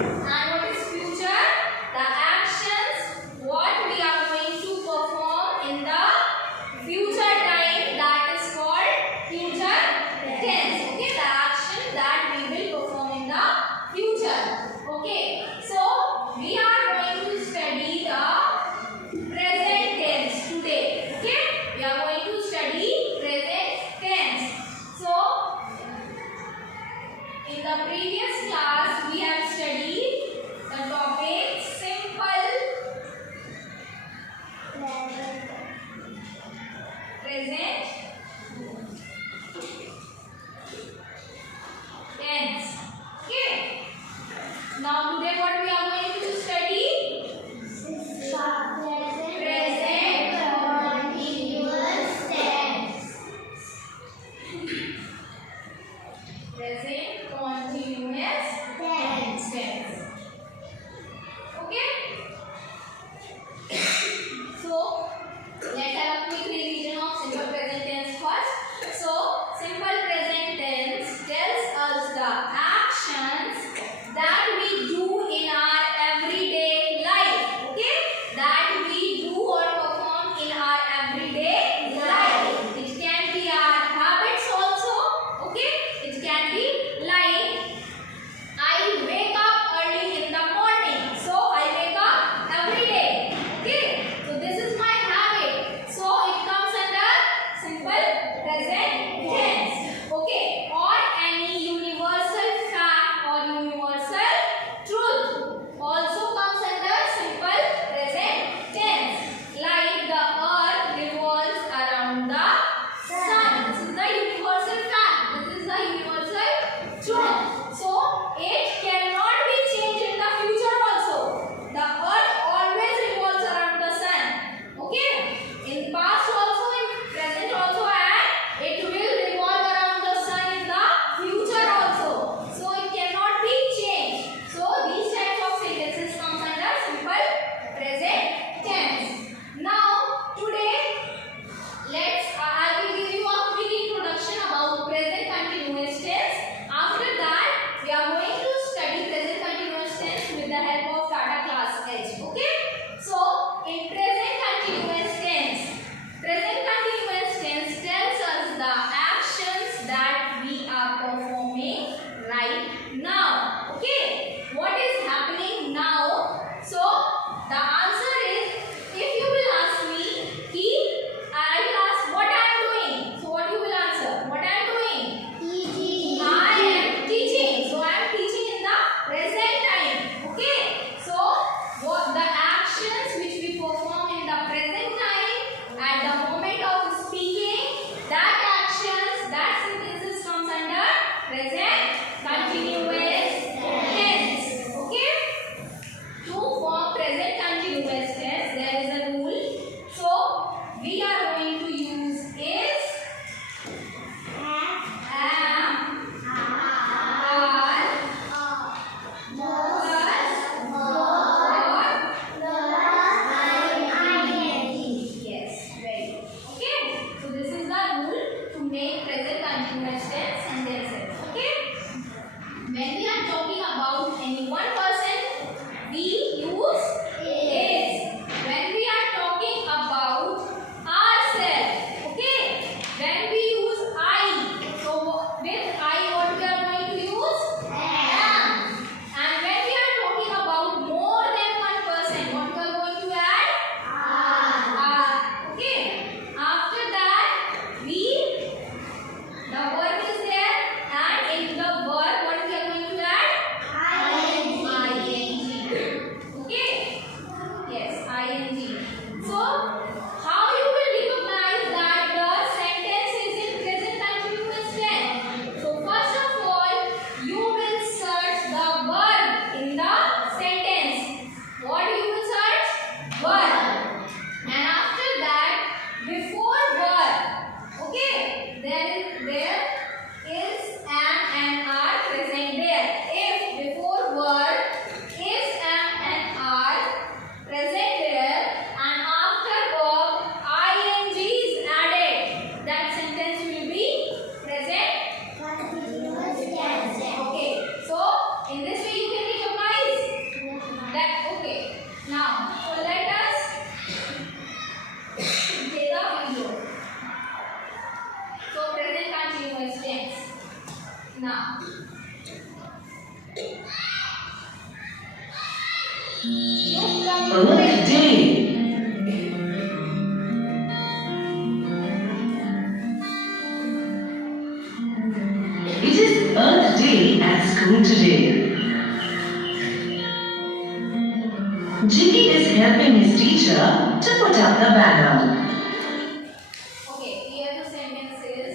And what is future? The actions what we are going to perform in the future time, that is called future tense. Okay, the action that we will perform in the future. Okay, so we are going to study the present tense today. Okay, we are going to study present tense. So in the previous class we have studied the topic simple present tense. Okay, now today what we are going to study? Present continuous tense. Present continuous tense. Okay, so let's have a quick revision of simple present tense first. So simple present tense tells us the actions that we do in our Earth Day. It is Earth Day at school today. Jiggy is helping his teacher to put up the banner. Okay, here the sentence is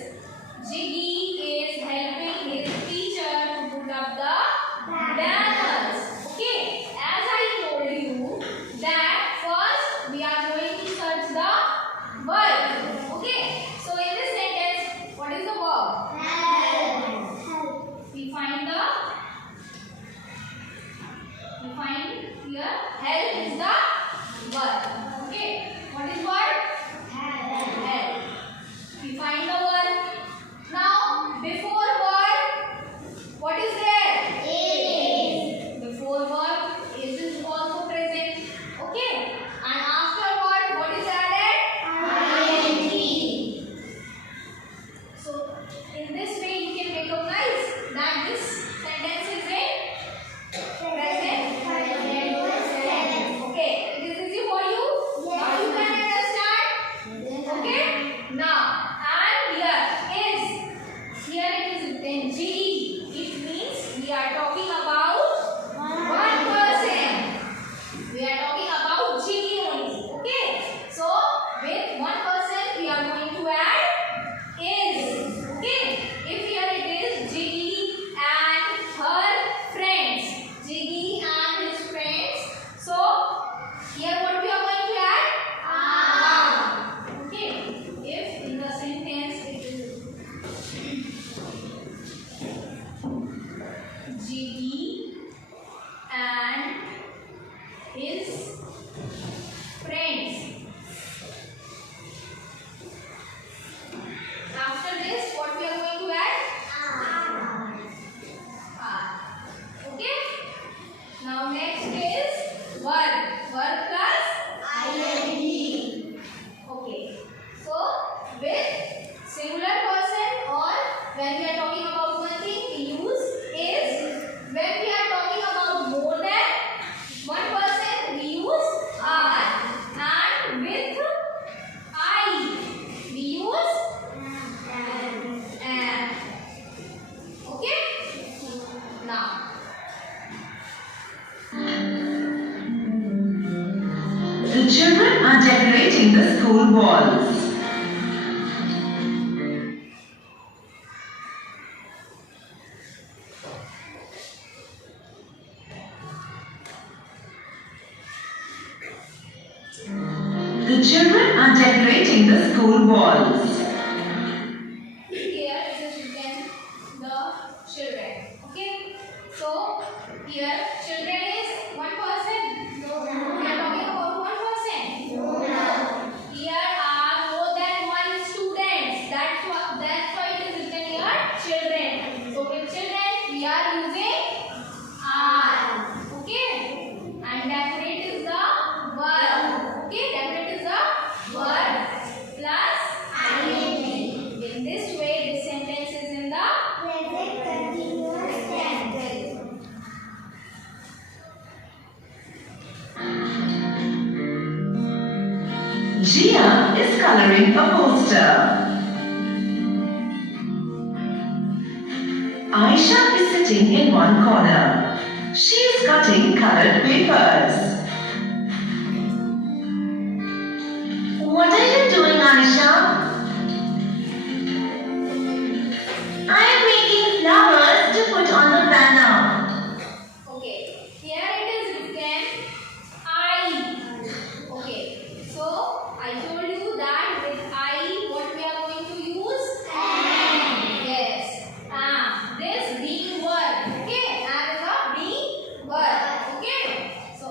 Jiggy is helping his teacher to put up the banners. Okay, as I told you that first we are going to search the verb. Okay, so in this sentence, what is the verb? Help. We find here help is the verb. Okay, what is verb? Help. We find the verb. Now, before verb, what is there? Is. Before verb, is also present. Okay. And after verb, what is added? Ing. So, in this way, you can recognize that this sentence is in present. Okay. It is easy for you? Yes. Now you can understand? Okay. Now, and here it is written GE. It means we are talking about one person. We are talking about GE only. Okay. So, with one person, we are going to add is. Okay. If here it is GE and her friends. GE and his friends. So, here what we are going to add? Are. Okay. If in the sentence it is GD and his friends. After this, what we are going to add? Are. Okay. Now next is verb. Verb plus ing. Okay. So with singular person or when we are talking about one thing, we use is. When we are talking about more than one person, we use are. And with I, we use am. Okay? Now, The children are decorating the school walls. The children are decorating the school walls. here it is written the children. Okay? So, here children is one person. No. We are talking about one person. No. Here are more than one students. That's why it is written here children. So, with children, we are using are. Okay? And decorate is the verb. Okay? Decorate is the verb plus ing. In this way, this sentence is in the present continuous tense. Gia is coloring a poster. Aisha is sitting in one corner. She is cutting colored papers. What are you doing, Aisha? I am making flowers to put on the banner. Okay, here it is written I. Okay, so I told you that with I, what we are going to use? Am. Yes, am. This being verb. Okay, am is a being verb. Okay, so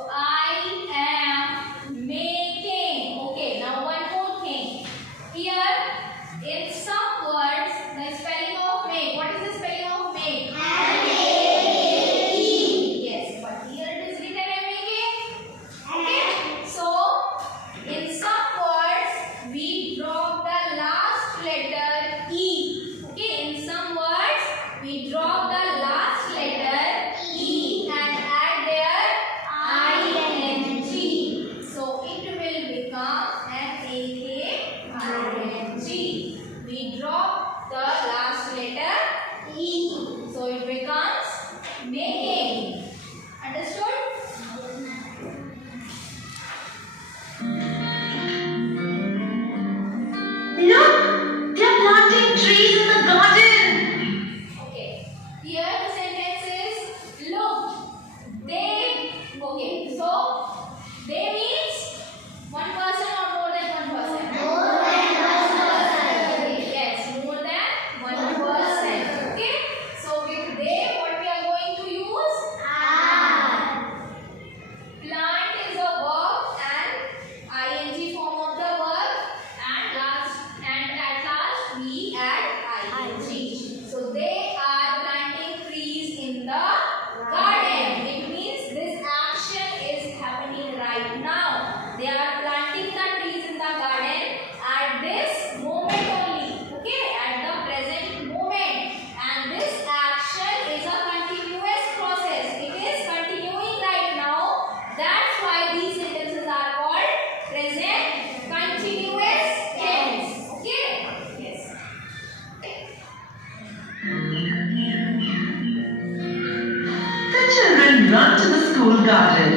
run to the school garden.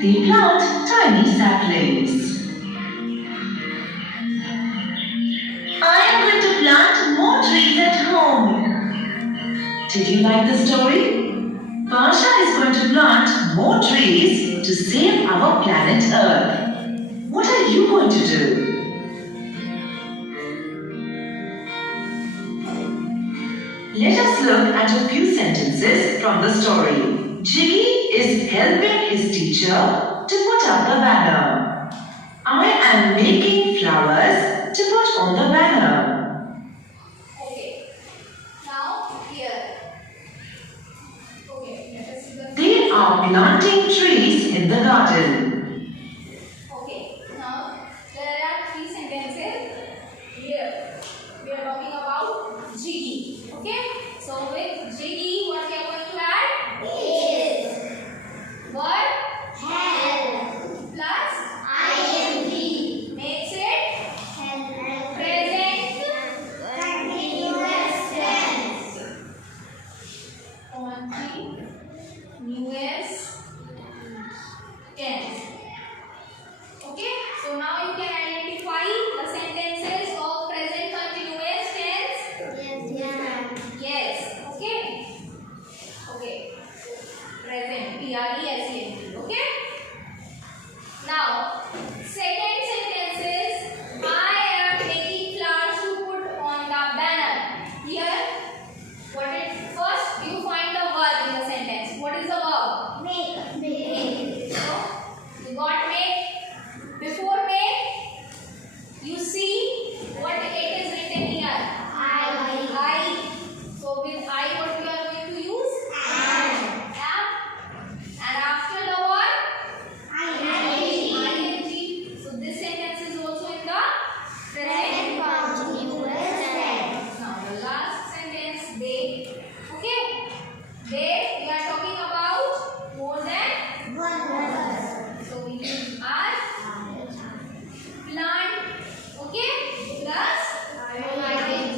They plant tiny saplings. I am going to plant more trees at home. Did you like the story? Pasha is going to plant more trees to save our planet Earth. What are you going to do? Let us look at a few sentences from the story. Jiggy is helping his teacher to put up the banner. I am making flowers to put on the banner. Okay. Now here. Okay. Let us see the. They are planting trees in the garden. Okay. Now there are 3 sentences here. We are talking about Jiggy. Okay. So with Jiggy, what we are going to add? Is. What? Help. Plus ING. Makes it present continuous tense. Continuous tense. Okay. So now you can identify the sentences of present continuous tense. Yes. Okay. Okay. Present. PRESENT. Okay. Now, second sentence is I am making flowers to put on the banner. Here, what is first? You find the verb in the sentence. What is the verb? Make. So, you got make. Before make, you see what it is written here. I. So with I, what we are going to use? Am. And after the word? ING. So this sentence is also in the present continuous tense. Now the last sentence, they. Okay. They, we are talking about more than one person. So we use as plant. Okay. Plus ING.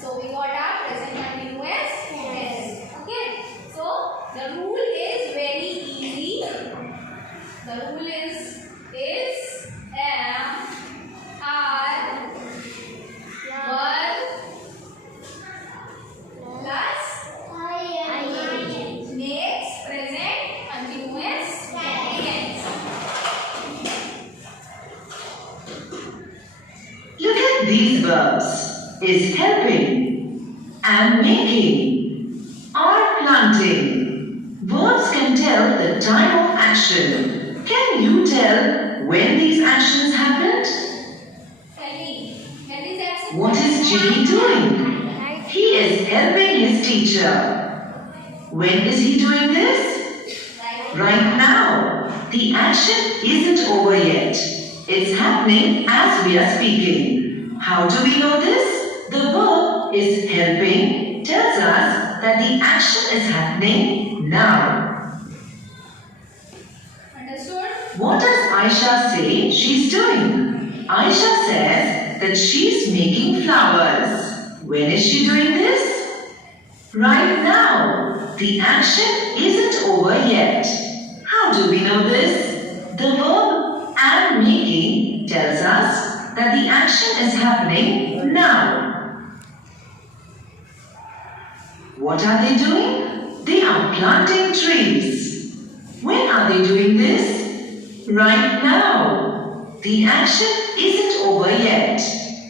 So we got our present continuous tense. Okay. So the rule is very easy. The rule is am, are, were plus ING makes present continuous tense. Look at these verbs. Is helping, am making, are planting. Verbs can tell the time of action. Can you tell when these actions happened? Tell me, when is action? What is Jimmy doing? He is helping his teacher. When is he doing this? Right now. The action isn't over yet. It's happening as we are speaking. How do we know this? The verb is helping tells us that the action is happening now. Understood? What does Aisha say she's doing? Aisha says that she's making flowers. When is she doing this? Right now. The action isn't over yet. How do we know this? The verb am making tells us that the action is happening now. What are they doing? They are planting trees. When are they doing this? Right now. The action isn't over yet.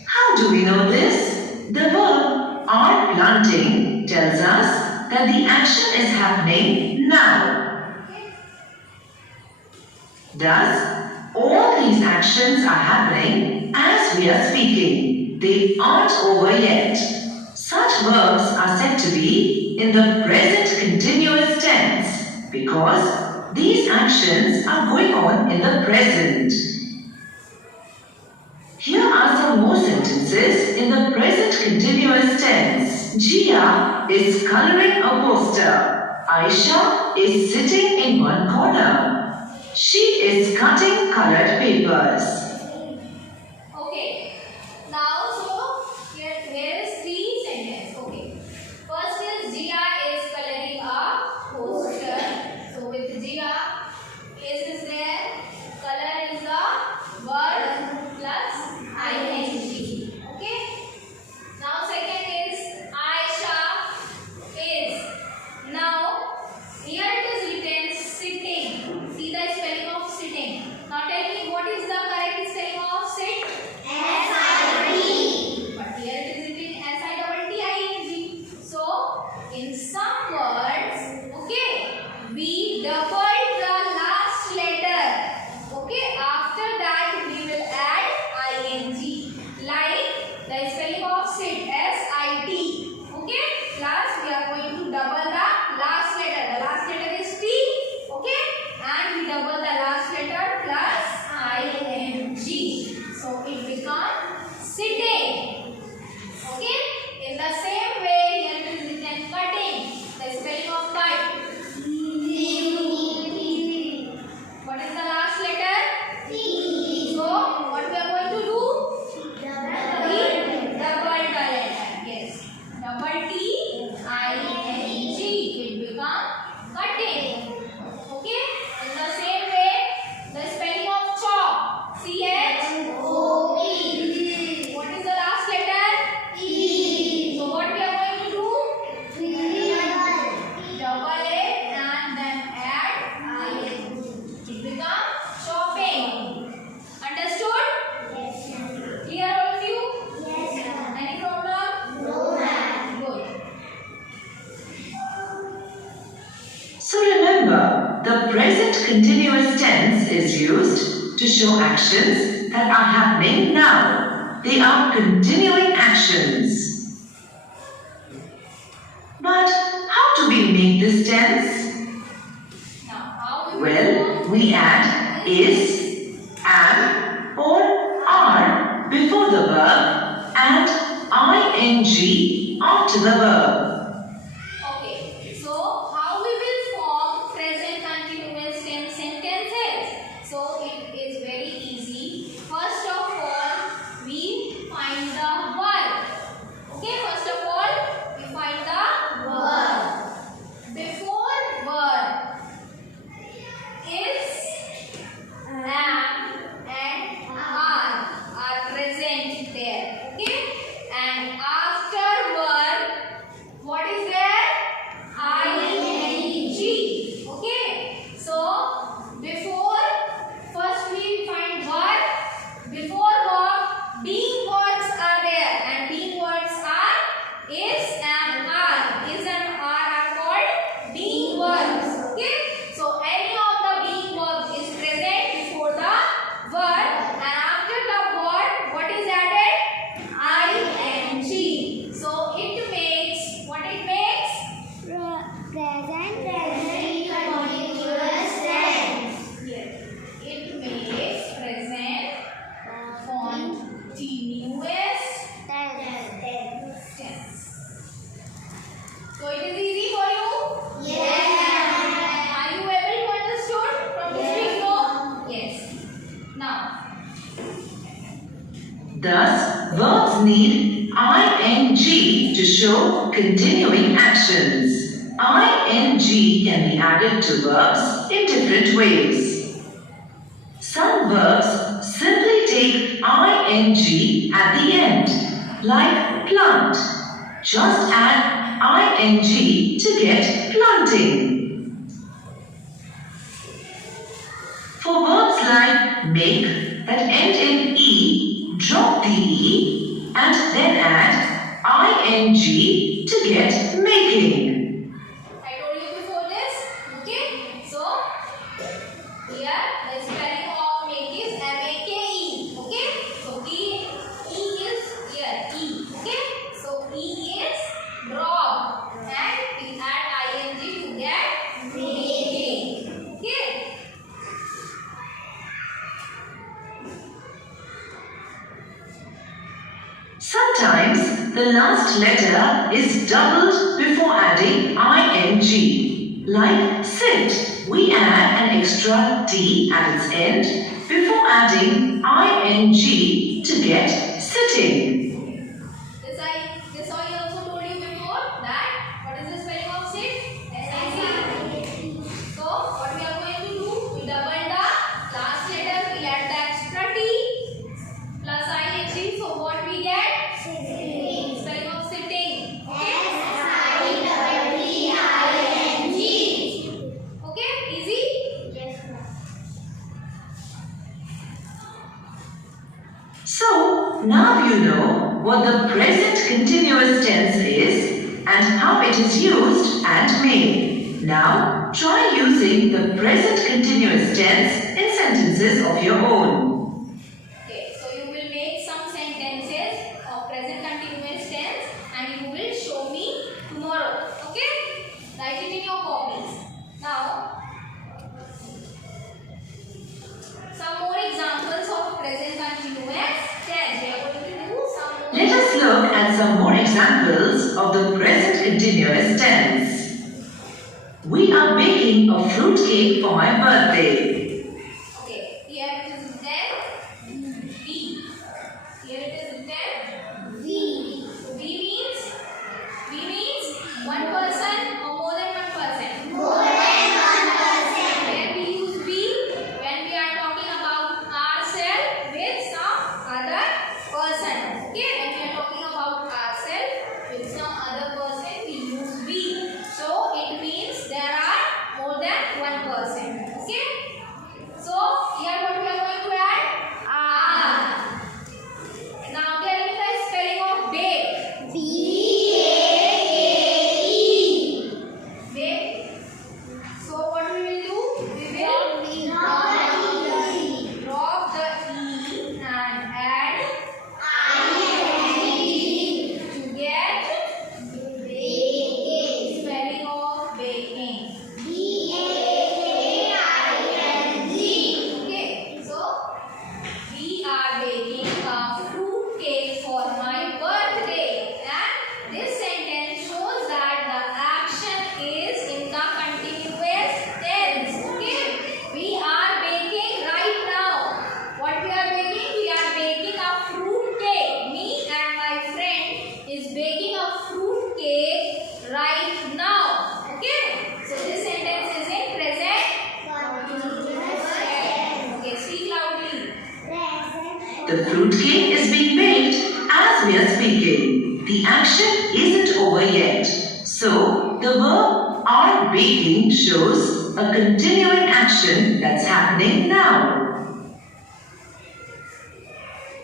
How do we know this? The verb are planting tells us that the action is happening now. Thus, all these actions are happening as we are speaking. They aren't over yet. Such verbs are said to be in the present continuous tense because these actions are going on in the present. Here are some more sentences in the present continuous tense. Jia is coloring a poster. Aisha is sitting in one corner. She is cutting colored papers. Okay. Now, so here is 3 sentences. Okay. First is Jia is So remember, the present continuous tense is used to show actions that are happening now. They are continuing actions. But how do we make this tense? Well, we add is, am, or are before the verb and ing after the verb. Okay, so how we will form present continuous tense sentences? So it is very easy. First of all, we find the verb. Okay, first of all, we find the verb. Before verb is, am, and are present there. Okay, and after verb, what is there? ing. Okay, so before, first we find verb. Before verb, being words are there, and being words are is and are. Is and are called being words. Okay, so any of the being verbs is present before the verb, and after the verb, what is added? ing. So it makes, what it makes? Present continuous tense. Yes, it makes present continuous tense. So it is easy for you? Yes. Are you able to understand from this video? Yes. Now, Thus, verbs need ing to show continuing actions. Ing can be added to verbs in different ways. Some verbs simply take ing at the end, like plant. Just add ing to get planting. For verbs like make that end in e, drop the e and then add ing to get making. I told you before this. Okay. So, here the spelling of make is M-A-K-E. Okay. So, E is here. E. Okay. So, E is drop. And we add ing to get making. Okay. Sometimes the last letter is doubled before adding ing. Like sit, we add an extra t at its end before adding ing to get sitting. This I also told you before that what is the spelling of sit? S-I-C. So what we are going to do? We double the last letter, we add the extra t plus ing. So what we get? Spelling of sitting. Okay? Okay? Easy? Yes. So now you know what the present continuous tense is and how it is used and made. Now try using the present continuous tense in sentences of your own. Okay, so you will make some sentences of present continuous tense and you will show me tomorrow. Okay? Write it in your copies. Now, some more examples of present continuous tense. We are going to do some more. Let us look at some more examples of the present continuous tense. We are baking a fruit cake for my birthday. Okay, here it is written B. Here it is written V. so B means one person or more than one person. More than 1%. When we use we, when we are talking about ourselves with some other person. Okay, when we are talking about ourselves with some other person, we use we. So it means there are more than one person. Okay. The fruit cake is being baked as we are speaking. The action isn't over yet. So, the verb are baking shows a continuing action that's happening now.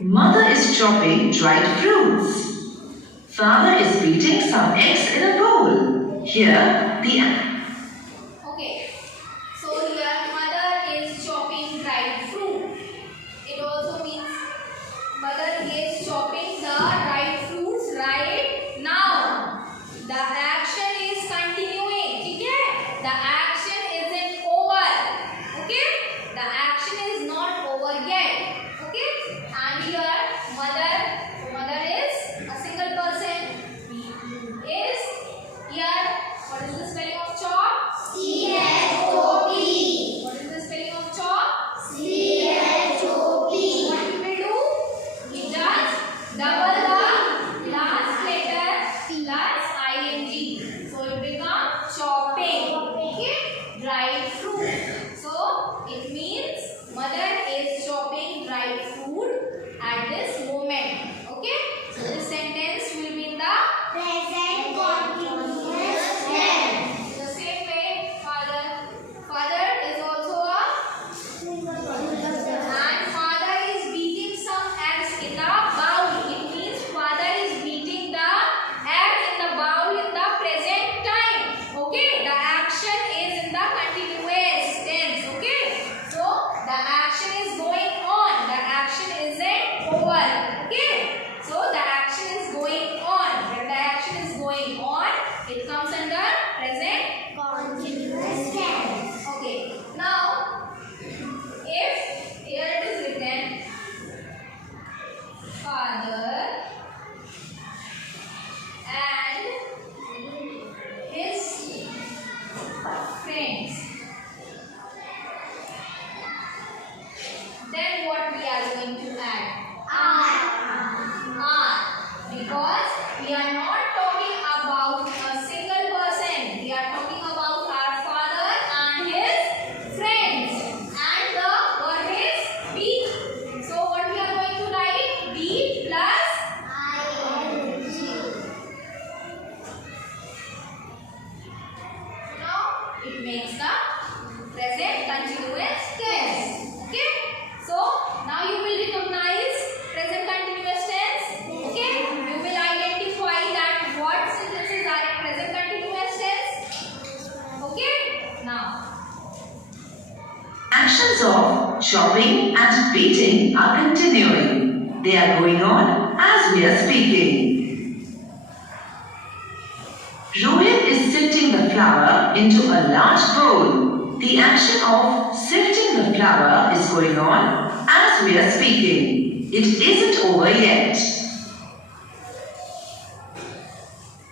Mother is chopping dried fruits. Father is beating some eggs in a bowl. Here, the Okay. So here mother is chopping dried fruit. It also means mother is chopping the dried fruits right now. The action is continuing. Okay? The action isn't over. Okay? The action is not over yet. Okay? And here mother is a single person. Is here. What is the spelling of chop? C-H-O-P. What is the spelling of chop? C-H-O-P. What it will do? It does double the last letter plus ing. So it becomes chopping. Okay? Dried fruit. So it means mother is chopping dried fruit at this moment. Okay? So this sentence will be in the Present continuous tense. the same way father is also a and father is beating some eggs in the bowl. It means father is beating the egg in the bowl in the present time. Okay, the action is in the continuous tense. Okay, so the action is going on. The action isn't over. Okay, so the action is going on. When the action is going on, it comes under present. Continuous tense. Okay, now if here it is written father and his friends, then what we are going to add? Are, because we are not talking about a single person. We are talking about our father and his friends. And the verb is beat. So what we are going to write? Beat plus now it makes the present continuous tense. Okay? So now you will recognize present continuous tense. Okay? You will identify that what sentences are in present continuous tense. Okay? Now actions of chopping and beating are continuing. They are going on as we are speaking. Rohit is sifting the flour into a large bowl. The action of sifting the flour is going on as we are speaking. It isn't over yet.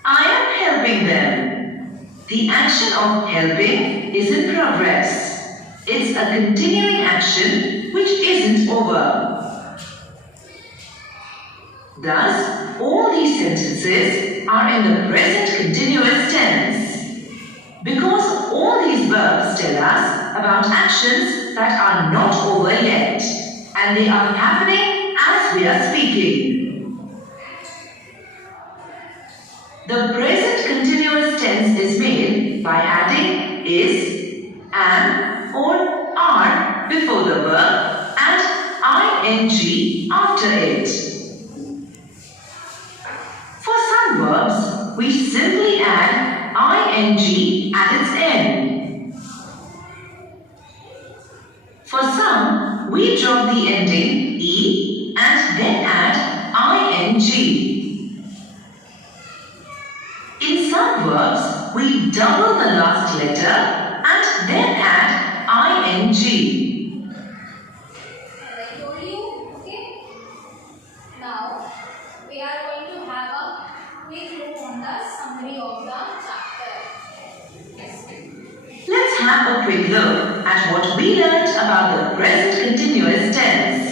I am helping them. The action of helping is in progress. It's a continuing action which isn't over. Thus, all these sentences are in the present continuous tense. Because all these verbs tell us about actions that are not over yet, and they are happening as we are speaking. The present continuous tense is made by adding is, an, or are before the verb and ing after it. For some verbs, we simply add ing at its end. For some, we drop the ending e and then add ing. In some verbs, we double the last letter and then add ing. as I told you, okay? Now we are going to have a quick look on the summary of the chapter. Let's have a quick look at what we learned about the present continuous tense.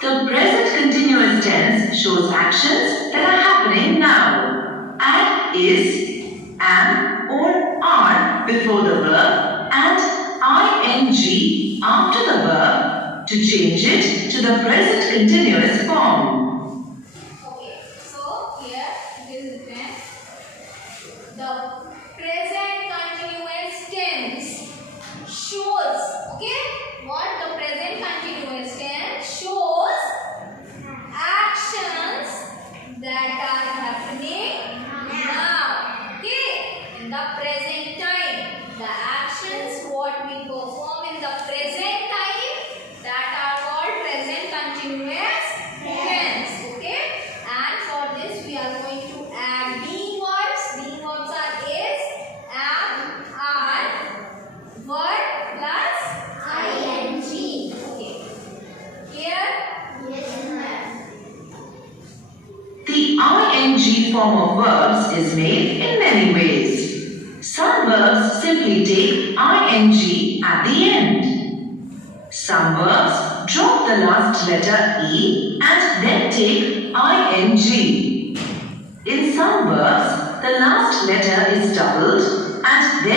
The present continuous tense shows actions that are happening now. Add is, an, or are before the verb and ing after the verb to change it to the present continuous form. Okay, so here it is written the present continuous tense shows, okay, what the present continuous tense shows actions that are happening now, okay, in the present time. The actions what we perform in the present time, that are called present continuous tense, okay. And for this we are going to add being verbs. Being verbs are is, am, are, verb plus ing. Okay. Here? Yes, ma'am. The ing form of verbs is made in many ways. Some verbs simply take ing at the end. Some verbs drop the last letter e and then take ing. In some verbs, the last letter is doubled and then